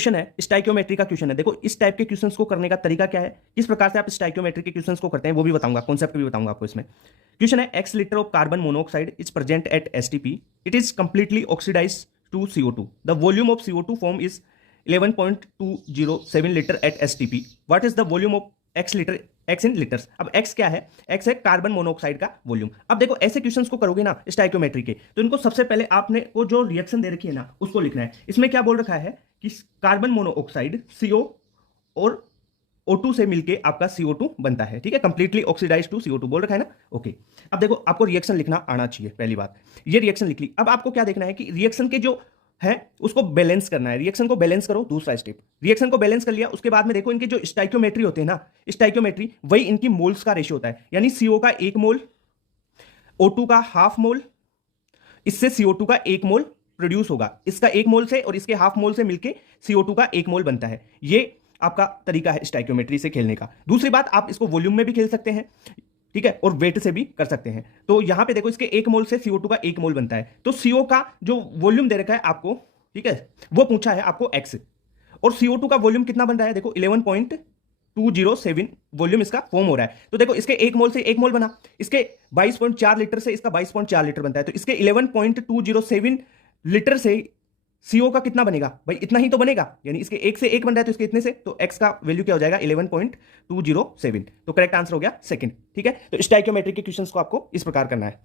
Question है stoichiometry का question है। देखो इस टाइप के क्वेश्चंस को करने का तरीका क्या है, किस प्रकार से आप स्टाइकियोमेट्री के क्वेश्चंस को करते हैं वो भी बताऊंगा, कॉन्सेप्ट भी बताऊंगा आपको इसमें। क्वेश्चन है x litre of carbon monoxide is present at STP, it is completely oxidise to CO2, the volume of CO2 form is 11.207 litre at STP, what is the volume of x litre, x in litres. अब x क्या है, x है carbon monoxide का volume. अब देखो ऐसे questions को करोगे ना स्टाइकियोमेट्री के, तो इनको सबसे पहले आपने को जो रिएक्शन दे रखी है ना उसको लिखना है। इसमें क्या बोल रखा है कि कार्बन मोनोऑक्साइड CO और O2 से मिलके आपका CO2 बनता है, ठीक है, कंप्लीटली ऑक्सीडाइज टू CO2 बोल रखा है ना। ओके, अब देखो आपको रिएक्शन लिखना आना चाहिए, पहली बात ये रिएक्शन लिख ली। अब आपको क्या देखना है कि रिएक्शन के जो है उसको बैलेंस करना है, रिएक्शन को बैलेंस करो, दूसरा स्टेप। रिएक्शन को बैलेंस कर लिया, उसके बाद में देखो इनके जो स्टाइकियोमेट्री होते हैं ना, स्टाइकियोमेट्री वही इनकी मोल्स का रेशियो होता है, यानी CO का 1 मोल, O2 का हाफ मोल, इससे CO2 का 1 मोल प्रोड्यूस होगा, इसका 1 मोल से और इसके हाफ मोल से मिलके CO2 का 1 मोल बनता है। ये आपका तरीका है स्टाइकियोमेट्री से खेलने का। दूसरी बात, आप इसको वॉल्यूम में भी खेल सकते हैं, ठीक है, और वेट से भी कर सकते हैं। तो यहां पे देखो इसके 1 मोल से CO2 का 1 मोल बनता है, तो CO का जो वॉल्यूम दे रखा है आपको, ठीक है, वो पूछा है आपको x, और CO2 का वॉल्यूम कितना बन रहा है, देखो 11.207 वॉल्यूम इसका फॉर्म हो रहा है। तो देखो इसके 1 मोल से 1 मोल बना, इसके 22.4 लीटर से इसका 22.4 लीटर बनता है, तो इसके 11.207 लीटर से CO का कितना बनेगा भाई, इतना ही तो बनेगा, यानी इसके 1 से 1 बन रहा है तो इसके इतने से, तो x का वैल्यू क्या हो जाएगा 11.207। तो करेक्ट आंसर हो गया सेकंड, ठीक है। तो स्टाइकियोमेट्री के क्वेश्चंस को आपको इस प्रकार करना है।